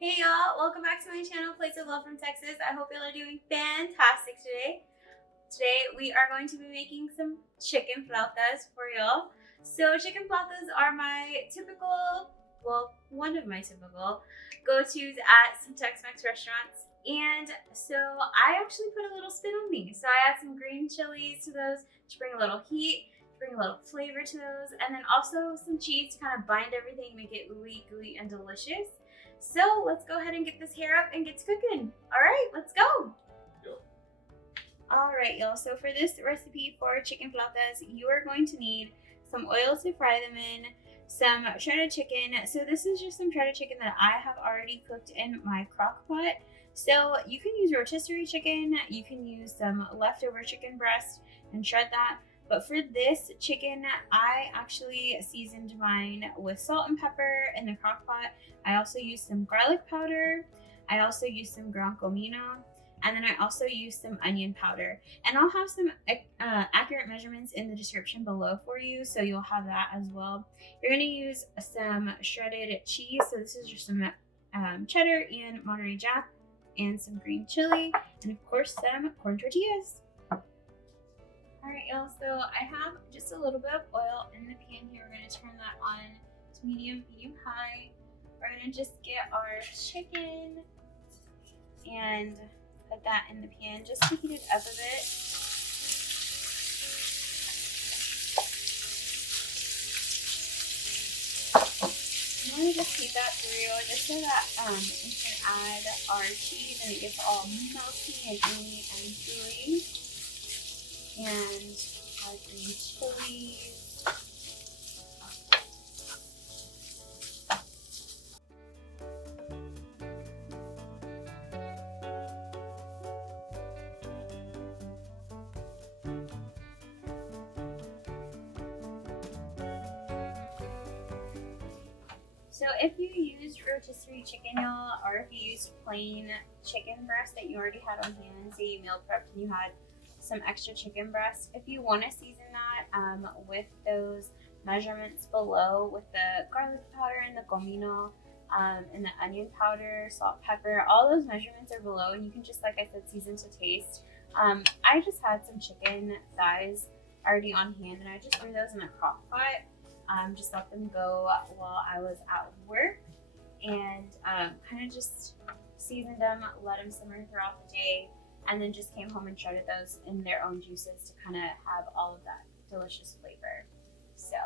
Hey y'all, welcome back to my channel, Plates of Love from Texas. I hope y'all are doing fantastic today. Today we are going to be making some chicken flautas for y'all. So chicken flautas are my typical, well, one of my typical go-tos at some Tex-Mex restaurants. And so I actually put a little spin on these. So I add some green chilies to those to bring a little heat, to bring a little flavor to those, and then also some cheese to kind of bind everything, make it ooey gooey and delicious. So let's go ahead and get this hair up and get to cooking. All right, let's go. All right, y'all. So for this recipe for chicken flautas, you are going to need some oil to fry them in, some shredded chicken. So this is just some shredded chicken that I have already cooked in my crock pot. So you can use rotisserie chicken, you can use some leftover chicken breast and shred that. But for this chicken, I actually seasoned mine with salt and pepper in the crock pot. I also used some garlic powder. I also used some ground comino. And then I also used some onion powder. And I'll have some accurate measurements in the description below for you, so you'll have that as well. You're gonna use some shredded cheese. So this is just some cheddar and Monterey Jack and some green chili. And of course, some corn tortillas. All right, y'all, so I have just a little bit of oil in the pan here. We're gonna turn that on to medium high. We're gonna just get our chicken and put that in the pan just to heat it up a bit. I'm gonna just heat that through just so that we can add our cheese and it gets all melty and gooey and gooey. And our green chilies. So if you used rotisserie chicken, y'all, or if you used plain chicken breast that you already had on hand, say you meal prepped and you had some extra chicken breast, if you want to season that with those measurements below, with the garlic powder and the comino and the onion powder, salt, pepper, all those measurements are below, and you can just, like I said, season to taste. I just had some chicken thighs already on hand, and I just threw those in a crock pot. Just let them go while I was at work, and kind of just seasoned them, let them simmer throughout the day, and then just came home and shredded those in their own juices to kind of have all of that delicious flavor. So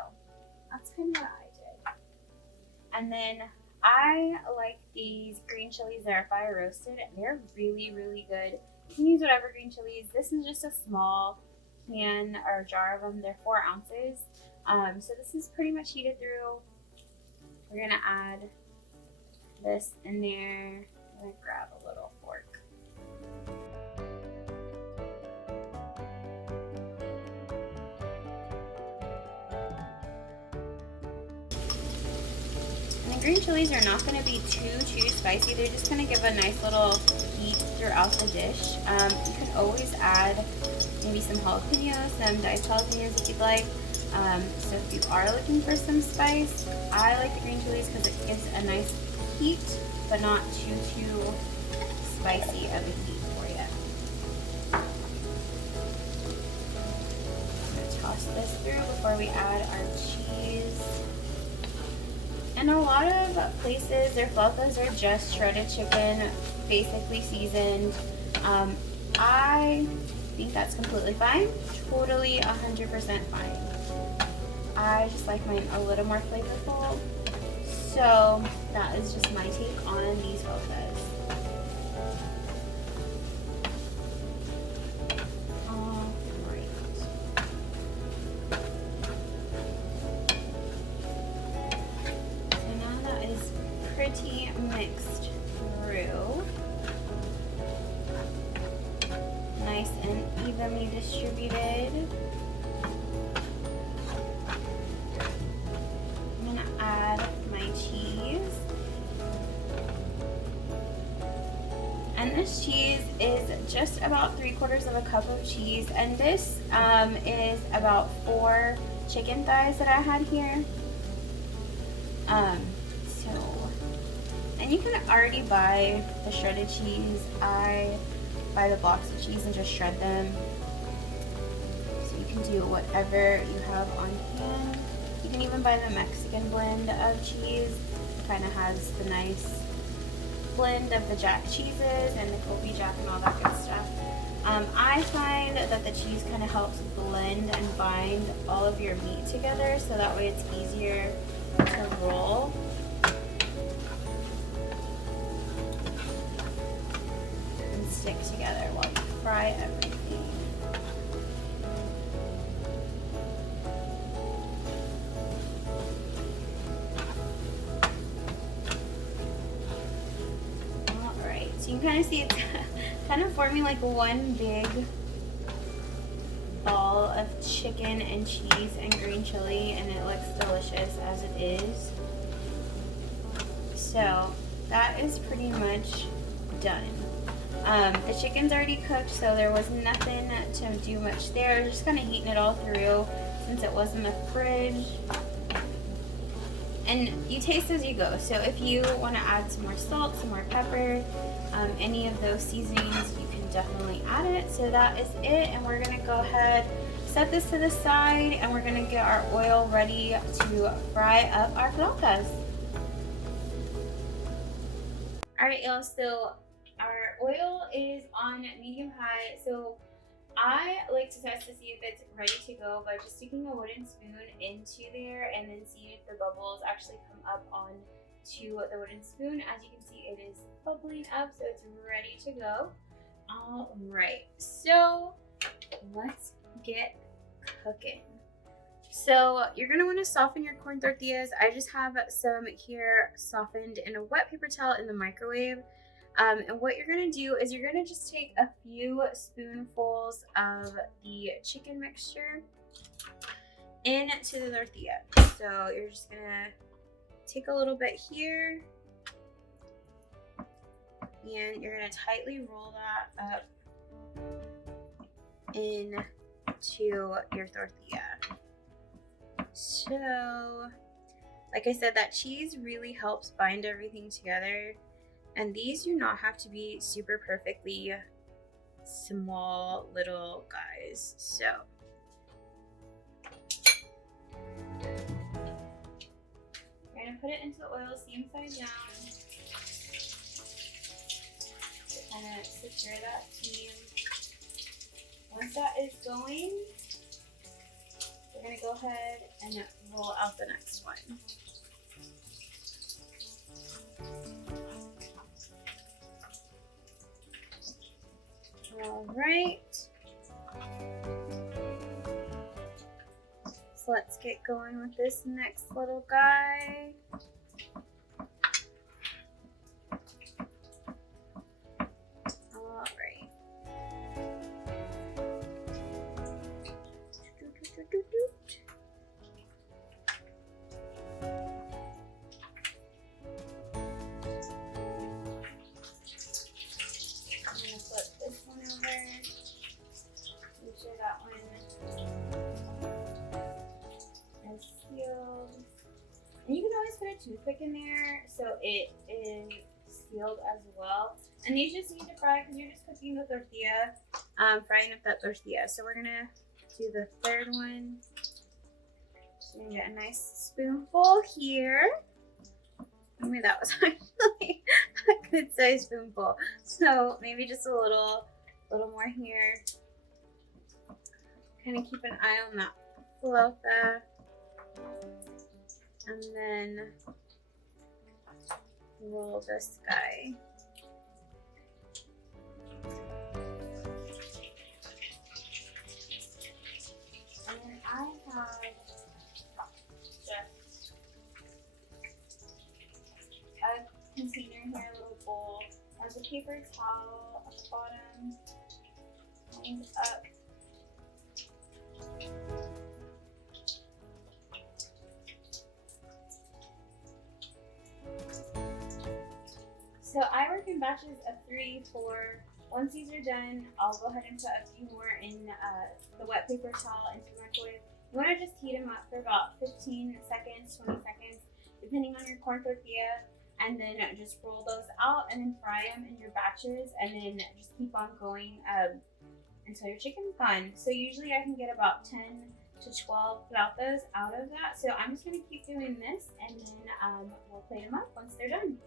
that's kind of what I did. And then I like these green chilies that are fire roasted. They're really, really good. You can use whatever green chilies. This is just a small can or jar of them. They're 4 ounces. So this is pretty much heated through. We're gonna add this in there. I'm gonna grab a little fork. And the green chilies are not gonna be too spicy. They're just gonna give a nice little heat throughout the dish. You can always add maybe some jalapenos, some diced jalapenos if you'd like. So if you are looking for some spice, I like the green chilies because it gives a nice heat, but not too spicy of a heat for you. I'm gonna toss this through before we add our cheese. And a lot of places, their flautas are just shredded chicken, basically seasoned. I think that's completely fine, totally 100% fine. I just like mine a little more flavorful. So that is just my take on these flautas. Alright. So now that is pretty mixed through. Nice and evenly distributed. Add my cheese, and this cheese is just about 3/4 of a cup of cheese, and this is about 4 chicken thighs that I had here. So And you can already buy the shredded cheese. I buy the blocks of cheese and just shred them. So you can do whatever you have on hand. You can even buy the Mexican blend of cheese. It kind of has the nice blend of the jack cheeses and the Kobe jack and all that good stuff. I find that the cheese kind of helps blend and bind all of your meat together, so that way it's easier to roll. And stick together while you fry everything. Alright, so you can kind of see it's kind of forming like one big ball of chicken and cheese and green chili, and it looks delicious as it is. So that is pretty much done. The chicken's already cooked, so there was nothing to do much there. Just kind of heating it all through since it was in the fridge. And you taste as you go. So if you want to add some more salt, some more pepper, any of those seasonings, you can definitely add it. So that is it, and we're gonna go ahead, set this to the side, and we're gonna get our oil ready to fry up our flautas. Alright y'all, so our oil is on medium high. So I like to test to see if it's ready to go by just sticking a wooden spoon into there and then seeing if the bubbles actually come up on to the wooden spoon. As you can see, it is bubbling up, so it's ready to go. All right, so let's get cooking. So you're gonna want to soften your corn tortillas. I just have some here softened in a wet paper towel in the microwave. And what you're gonna do is you're gonna just take a few spoonfuls of the chicken mixture into the tortilla. So you're just gonna take a little bit here, and you're gonna tightly roll that up into your tortilla. So, like I said, that cheese really helps bind everything together. And these do not have to be super perfectly small little guys. So you're gonna put it into the oil, same side down, to kind of secure that seam. Once that is going, we're gonna go ahead and roll out the next one. All right, so let's get going with this next little guy. All right. And you can always put a toothpick in there so it is sealed as well. And these just need to fry because you're just cooking the tortilla, frying up that tortilla. So we're gonna do the third one. So you're gonna get a nice spoonful here. Maybe that was actually a good size spoonful. So maybe just a little more here. Kind of keep an eye on that flauta. And then roll this guy. And then I have just a container here, a little bowl. Has a paper towel at the bottom, lined up. So I work in batches of 3, 4. Once these are done, I'll go ahead and put a few more in the wet paper towel into the microwave. You want to just heat them up for about 15 seconds, 20 seconds, depending on your corn tortilla. and then just roll those out and then fry them in your batches, and then just keep on going until your chicken's done. So usually I can get about 10 to 12 flautas out of that. So I'm just gonna keep doing this, and then we'll plate them up once they're done.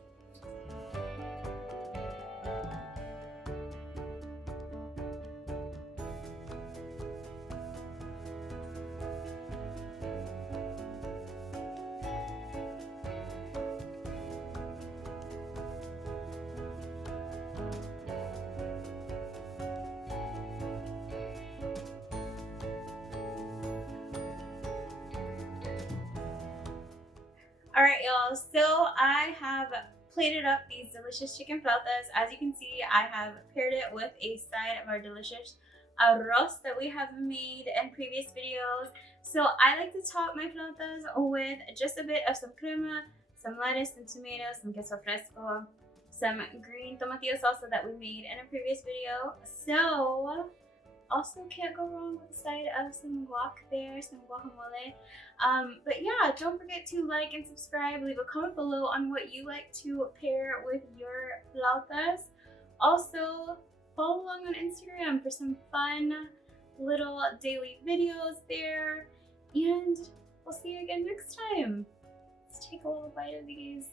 All right, y'all, so I have plated up these delicious chicken flautas. As you can see, I have paired it with a side of our delicious arroz that we have made in previous videos. So I like to top my flautas with just a bit of some crema, some lettuce, some tomatoes, some queso fresco, some green tomatillo salsa that we made in a previous video. So also can't go wrong with a side of some guac there, some guacamole. But yeah, don't forget to like and subscribe. Leave a comment below on what you like to pair with your flautas. Also, follow along on Instagram for some fun little daily videos there. And we'll see you again next time. Let's take a little bite of these